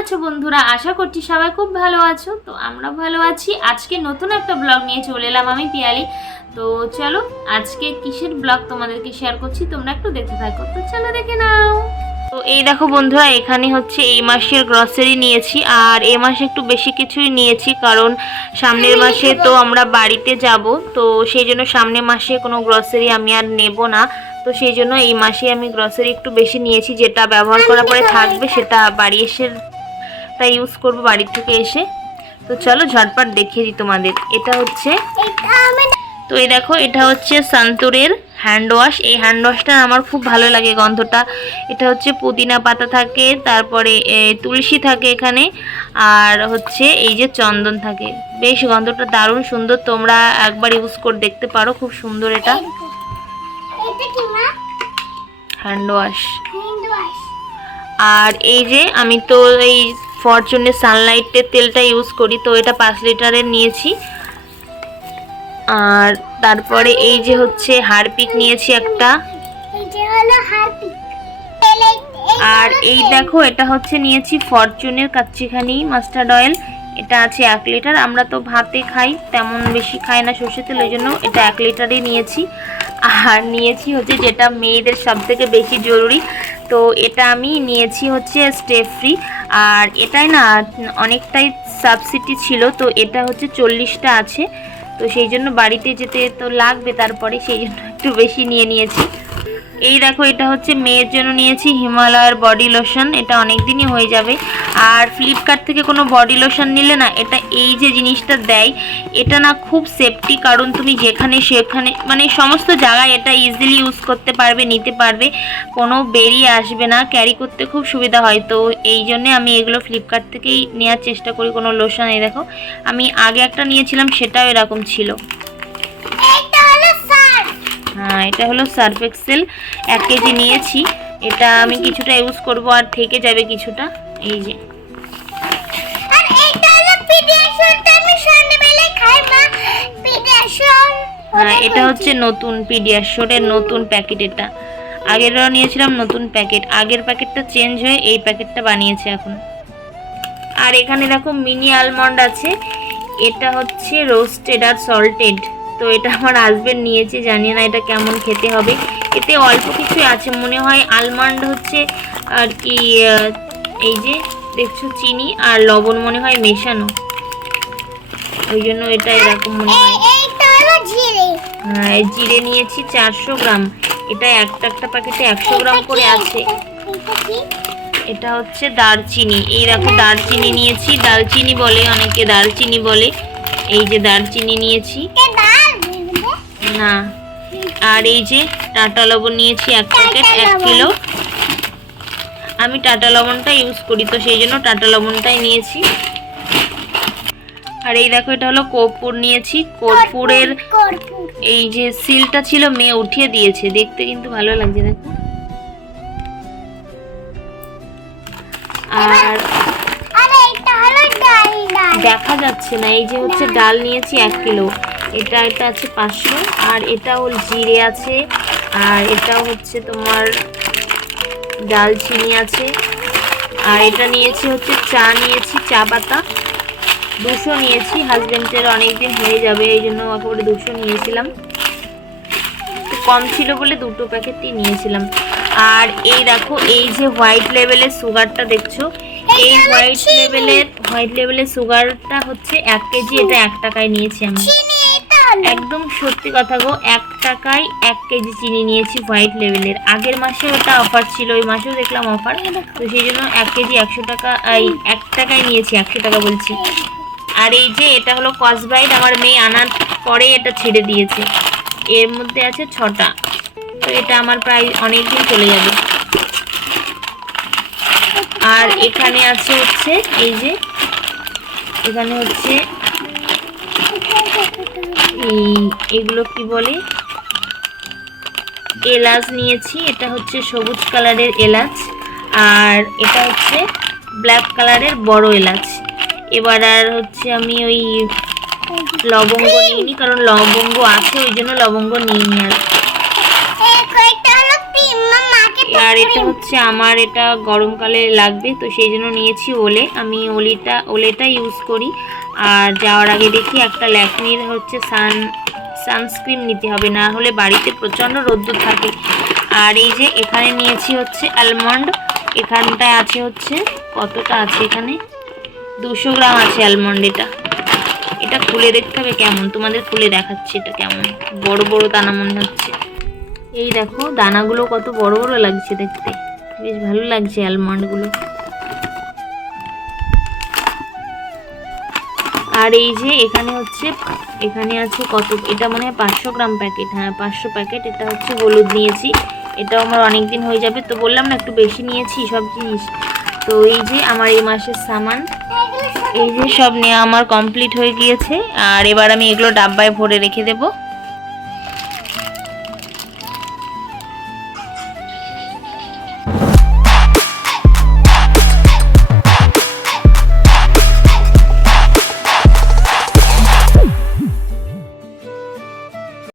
আছো বন্ধুরা? আশা করছি সবাই খুব ভালো আছো। তো আমরা ভালো আছি। আজকে নতুন একটা ব্লগ নিয়ে চলে এলাম আমি পিয়ালি। তো চলো আজকে কিসের ব্লগ তোমাদেরকে শেয়ার করছি তোমরা একটু দেখতে থাকো। তো চলো দেখে নাও। তো এই দেখো বন্ধুরা এখানে হচ্ছে এই মাসের গ্রসারি নিয়েছি আর এ মাসে একটু বেশি কিছুই নিয়েছি কারণ সামনের মাসে তো আমরা বাড়িতে যাব তো সেই জন্য সামনের মাসে কোনো গ্রসারি আমি আর নেব না। তো সেই জন্য এই মাসে আমি গ্রসারি একটু বেশি নিয়েছি যেটা ব্যবহার করার পরে থাকবে সেটা বাড়ি এসে তাই ইউজ করব বাড়ি থেকে এসে। তো চলো ঝটপট দেখিয়ে দিই তোমাদের। এটা হচ্ছে তো এই দেখো এটা হচ্ছে সান্তুরের হ্যান্ড ওয়াশ এই হ্যান্ড ওয়াশটা আমার খুব ভালো লাগে গন্ধটা। এটা হচ্ছে পুদিনা পাতা থাকে তারপরে তুলসী থাকে এখানে আর হচ্ছে এই যে চন্দন থাকে। বেশ গন্ধটা দারুণ সুন্দর। তোমরা একবার ইউজ করে দেখতে পারো খুব সুন্দর এটা। হ্যান্ড ওয়াশ আর এই যে আমি তো এই ফরচুনের সানলাইটের তেলটা ইউজ করি তো এটা পাঁচ লিটারের নিয়েছি। আর তারপরে এই যে হচ্ছে হারপিক নিয়েছি একটা। আর এই দেখো এটা হচ্ছে নিয়েছি ফরচুনের কাচ্চিখানি মাস্টার্ড অয়েল এটা আছে এক লিটার আমরা তো ভাতে খাই তেমন বেশি খাই না সর্ষে তেল ওই জন্য এটা এক লিটারই নিয়েছি। আর নিয়েছি হচ্ছে যেটা মেয়েদের সব থেকে বেশি জরুরি তো এটা আমি নিয়েছি হচ্ছে স্টেপ ফ্রি আর এটাই না অনেকটাই সাবসিডি ছিল, তো এটা হচ্ছে চল্লিশটা আছে। তো সেই জন্য বাড়িতে যেতে তো লাগবে, তারপরে সেই জন্য একটু বেশি নিয়ে নিয়েছি। এই দেখো, এটা হচ্ছে মেয়ের জন্য নিয়েছি হিমালয়ের বডি লোশন এটা অনেক দিনই হয়ে যাবে। আর ফ্লিপকার্ট থেকে কোনো বডি লোশন নিলে না, এটা এই যে জিনিসটা দেয়, এটা না খুব সেফটি কারণ তুমি যেখানে সেখানে মানে সমস্ত জায়গায় এটা ইজিলি ইউজ করতে পারবে, নিতে পারবে, কোনো বেরিয়ে আসবে না ক্যারি করতে খুব সুবিধা হয়। তো এই জন্যে আমি এগুলো ফ্লিপকার্ট থেকেই নেওয়ার চেষ্টা করি, কোনো লোশন এই দেখো। আমি আগে একটা নিয়েছিলাম, সেটাও এরকম ছিল। এটা হলো সার্ফ এক্সেল এক কেজি নিয়েছি। এটা আমি কিছুটা ইউজ করব আর থেকে যাবে কিছুটা। এই যে। হ্যাঁ এটা হচ্ছে নতুন পিডিয়াশোরের নতুন প্যাকেট এটা। আগেরও নিয়েছিলাম নতুন প্যাকেট আগের প্যাকেটটা চেঞ্জ হয়ে এই প্যাকেটটা বানিয়েছে এখন। আর এখানে দেখো মিনি আলমন্ড আছে। এটা হচ্ছে রোস্টেড আর সল্টেড তো এটা আমার হাজবেন্ড নিয়েছে জানি না এটা কেমন খেতে হবে। এতে অল্প কিছুই আছে মনে হয় আলমন্ড হচ্ছে আর কি এই যে দেখছ চিনি আর লবণ মনে হয় মেশানো। ওই জন্য এটা এরকম মনে হয়। হ্যাঁ জিরে নিয়েছি চারশো গ্রাম। এটা একটা একটা প্যাকেটে একশো গ্রাম করে আছে। এটা হচ্ছে দারচিনি। এই দেখো দারচিনি নিয়েছি। দালচিনি বলে অনেকে দারচিনি বলে। এই যে দারচিনি নিয়েছি। না। আর এই যে টাটা লবণ নিয়েছি এক প্যাকেট এক কিলো। আমি টাটা লবণটা ইউজ করি তো সেই জন্য টাটা লবণটাই নিয়েছি। আর এই দেখো এটা হলো কর্পূর নিয়েছি। কর্পূরের এই যে সিলটা ছিল মেয়ে উঠিয়ে দিয়েছে। দেখতে কিন্তু ভালো লাগছে দেখো। আর দেখা যাচ্ছে না এই যে হচ্ছে ডাল নিয়েছি এক কিলো। এটা এটা আছে পাঁচশো আর এটা ওর জিরে আছে আর এটা হচ্ছে তোমার ডালচিনি আছে আর এটা নিয়েছি হচ্ছে চা নিয়েছি চা পাতা। দুশো নিয়েছি হাজবেন্ডের অনেক দিন হয়ে যাবে এই জন্য একেবারে দুশো নিয়েছিলাম। কম ছিল বলে দুটো প্যাকেটই নিয়েছিলাম। আর এই দেখো এই যে হোয়াইট লেভেলের সুগারটা দেখছ এই হোয়াইট লেভেলের হোয়াইট লেভেলের সুগারটা হচ্ছে এক কেজি এটা এক টাকায় নিয়েছি আমি। একদম সত্যি কথা গো এক টাকায় এক কেজি চিনি নিয়েছি হোয়াইট লেভেলের আগের মাসে ওটা অফার ছিল ওই মাসেও দেখলাম অফার তো সেই জন্য এক কেজি একশো টাকা এই এক টাকায় নিয়েছি একশো টাকা বলছি। আর এই যে এটা হলো কসব্রাইট আমার মেয়ে আনার পরে এটা ছেড়ে দিয়েছে। এর মধ্যে আছে ছটা। তো এটা আমার প্রায় অনেক দিন চলে যাবে। আর এখানে আছে হচ্ছে এই যে এখানে হচ্ছে এই এগুলো কি বলে? এলাচ নিয়েছি এটা হচ্ছে সবুজ কালারের এলাচ আর এটা হচ্ছে ব্ল্যাক কালারের বড় এলাচ। এবার আর হচ্ছে আমি ওই লবঙ্গ নিইনি কারণ লবঙ্গ আছে ওই জন্য লবঙ্গ নিইনি আর। আর এটা হচ্ছে আমার এটা গরমকালে লাগবে তো সেই জন্য নিয়েছি ওলে। আমি ওলিটা ওলেটা ইউজ করি। আর যাওয়ার আগে দেখি একটা ল্যাকমির হচ্ছে সান, সানস্ক্রিন নিতে হবে, না হলে বাড়িতে প্রচণ্ড রোদ্দুর থাকে। আর এই যে এখানে নিয়েছি হচ্ছে অ্যালমন্ড, এখানটায় আছে হচ্ছে, কতটা আছে এখানে? দুশো গ্রাম আছে অ্যালমন্ড এটা। এটা খুলে দেখতে হবে কেমন, তোমাদের খুলে দেখাচ্ছি এটা কেমন। বড় বড় দানা মনে হচ্ছে। এই দেখো, দানাগুলো কত বড় বড় লাগছে দেখতে। বেশ ভালো লাগছে অ্যালমন্ডগুলো। আর এই যে এখানে হচ্ছে, এখানে আছে কত, এটা মানে পাঁচশো গ্রাম প্যাকেট। হ্যাঁ পাঁচশো প্যাকেট, এটা হচ্ছে হলুদ নিয়েছি। এটাও আমার অনেক দিন হয়ে যাবে। তো বললাম না, একটু বেশি নিয়েছি সব জিনিস। তো এই যে আমার এই মাসের সামান, এই যে সব নেওয়া আমার কমপ্লিট হয়ে গিয়েছে। আর এবার আমি এগুলো ডাব্বায় ভরে রেখে দেবো।